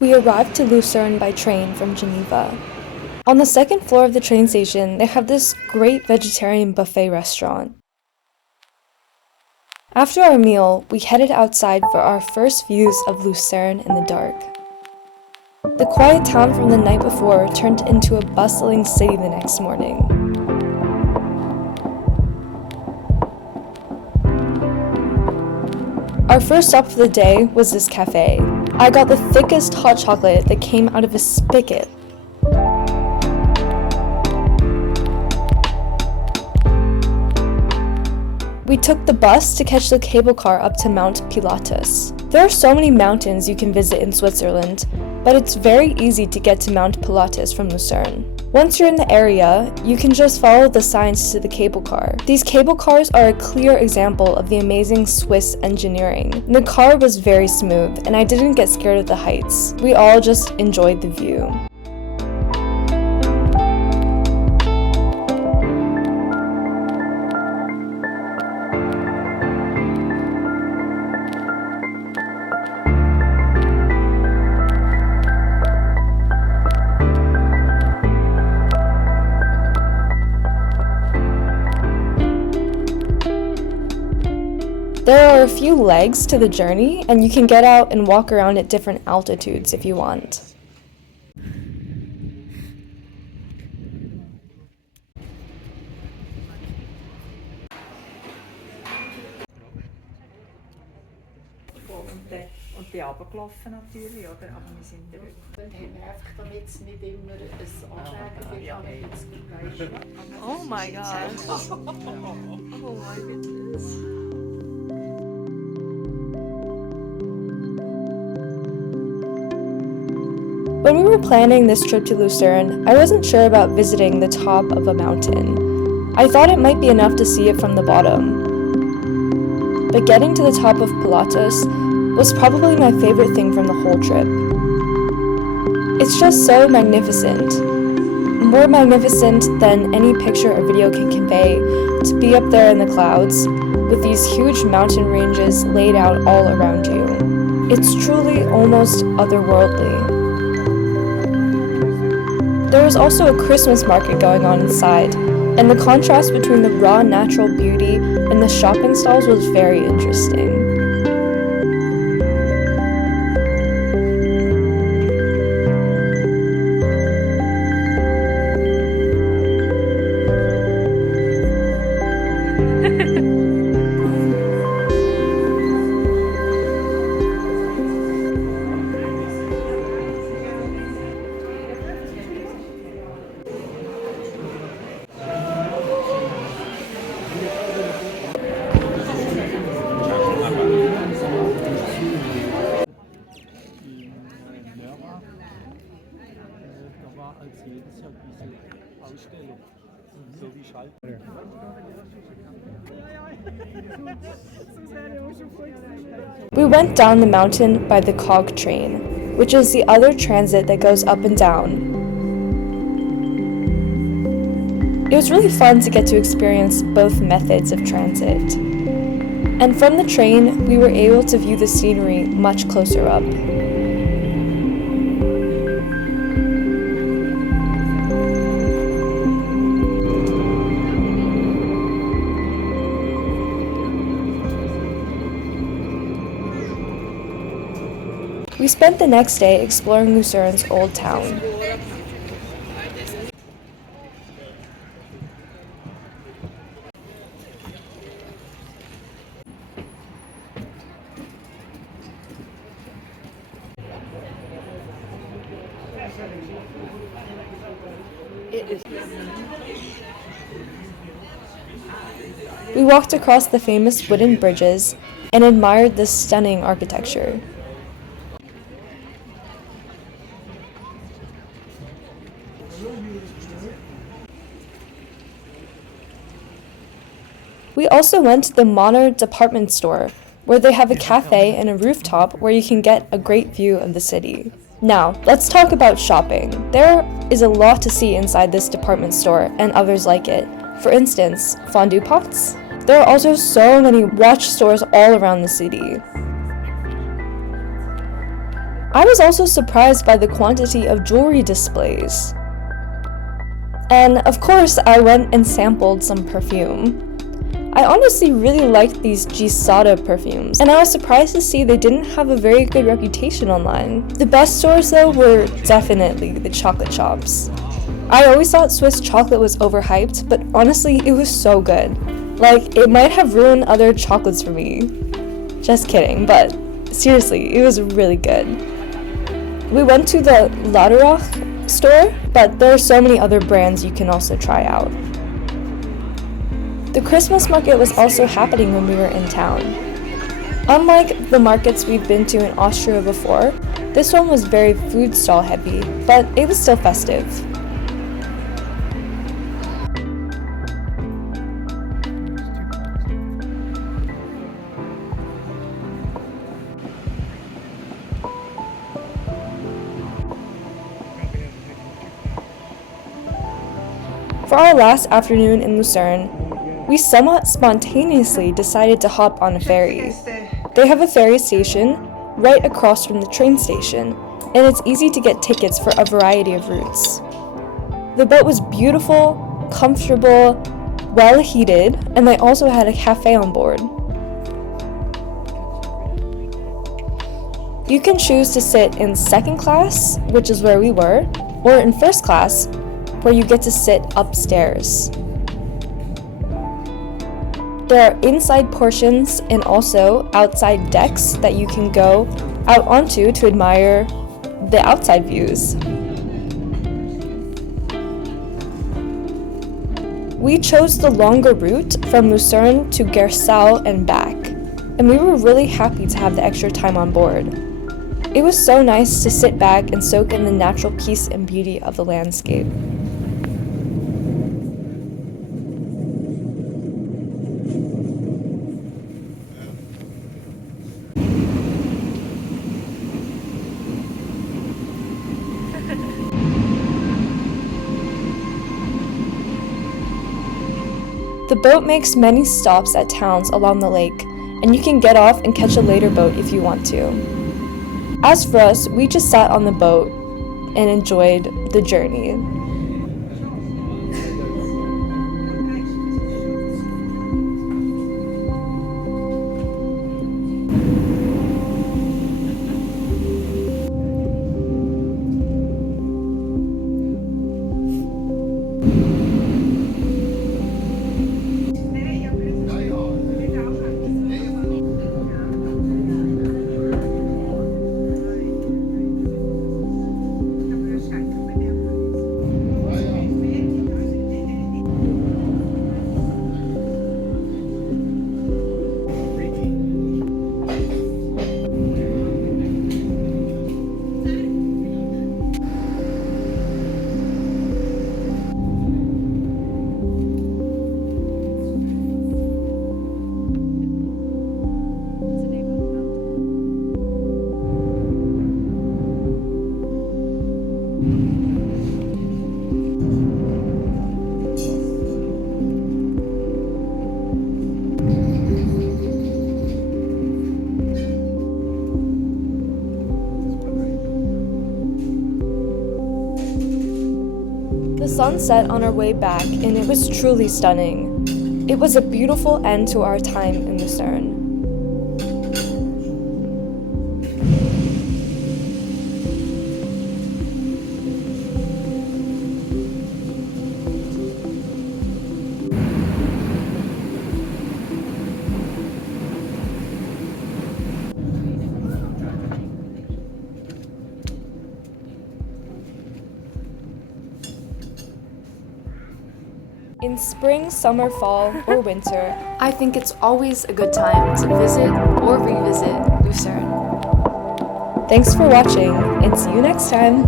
We arrived to Lucerne by train from Geneva. On the second floor of the train station, they have this great vegetarian buffet restaurant. After our meal, we headed outside for our first views of Lucerne in the dark. The quiet town from the night before turned into a bustling city the next morning. Our first stop for the day was this cafe. I got the thickest hot chocolate that came out of a spigot. We took the bus to catch the cable car up to Mount Pilatus. There are so many mountains you can visit in Switzerland, but it's very easy to get to Mount Pilatus from Lucerne. Once you're in the area, you can just follow the signs to the cable car. These cable cars are a clear example of the amazing Swiss engineering. The car was very smooth, and I didn't get scared of the heights. We all just enjoyed the view. There are a few legs to the journey, and you can get out and walk around at different altitudes if you want. Und die runtergelaufen natürlich, oder? Aber wir sind zurück. Dann haben wir einfach, damit es nicht immer ein Anschläge gibt, Oh my gosh. Oh my goodness. When we were planning this trip to Lucerne, I wasn't sure about visiting the top of a mountain. I thought it might be enough to see it from the bottom. But getting to the top of Pilatus was probably my favorite thing from the whole trip. It's just so magnificent. More magnificent than any picture or video can convey, to be up there in the clouds, with these huge mountain ranges laid out all around you. It's truly almost otherworldly. There was also a Christmas market going on inside, and the contrast between the raw natural beauty and the shopping stalls was very interesting. We went down the mountain by the cog train, which is the other transit that goes up and down. It was really fun to get to experience both methods of transit. And from the train, we were able to view the scenery much closer up. We spent the next day exploring Lucerne's old town. We walked across the famous wooden bridges and admired the stunning architecture. We also went to the Modern department store, where they have a cafe and a rooftop where you can get a great view of the city. Now, let's talk about shopping. There is a lot to see inside this department store and others like it. For instance, fondue pots. There are also so many watch stores all around the city. I was also surprised by the quantity of jewelry displays. And of course, I went and sampled some perfume. I honestly really liked these Gersau perfumes, and I was surprised to see they didn't have a very good reputation online. The best stores though were definitely the chocolate shops. I always thought Swiss chocolate was overhyped, but honestly, it was so good. Like, it might have ruined other chocolates for me. Just kidding, but seriously, it was really good. We went to the Läderach store, but there are so many other brands you can also try out. The Christmas market was also happening when we were in town. Unlike the markets we've been to in Austria before, this one was very food stall heavy, but it was still festive. For our last afternoon in Lucerne, we somewhat spontaneously decided to hop on a ferry. They have a ferry station right across from the train station, and it's easy to get tickets for a variety of routes. The boat was beautiful, comfortable, well heated, and they also had a cafe on board. You can choose to sit in second class, which is where we were, or in first class, where you get to sit upstairs. There are inside portions and also outside decks that you can go out onto to admire the outside views. We chose the longer route from Lucerne to Gersau and back, and we were really happy to have the extra time on board. It was so nice to sit back and soak in the natural peace and beauty of the landscape. The boat makes many stops at towns along the lake, and you can get off and catch a later boat if you want to. As for us, we just sat on the boat and enjoyed the journey. The sun set on our way back, and it was truly stunning. It was a beautiful end to our time in Lucerne. In spring, summer, fall, or winter, I think it's always a good time to visit or revisit Lucerne. Thanks for watching, and see you next time!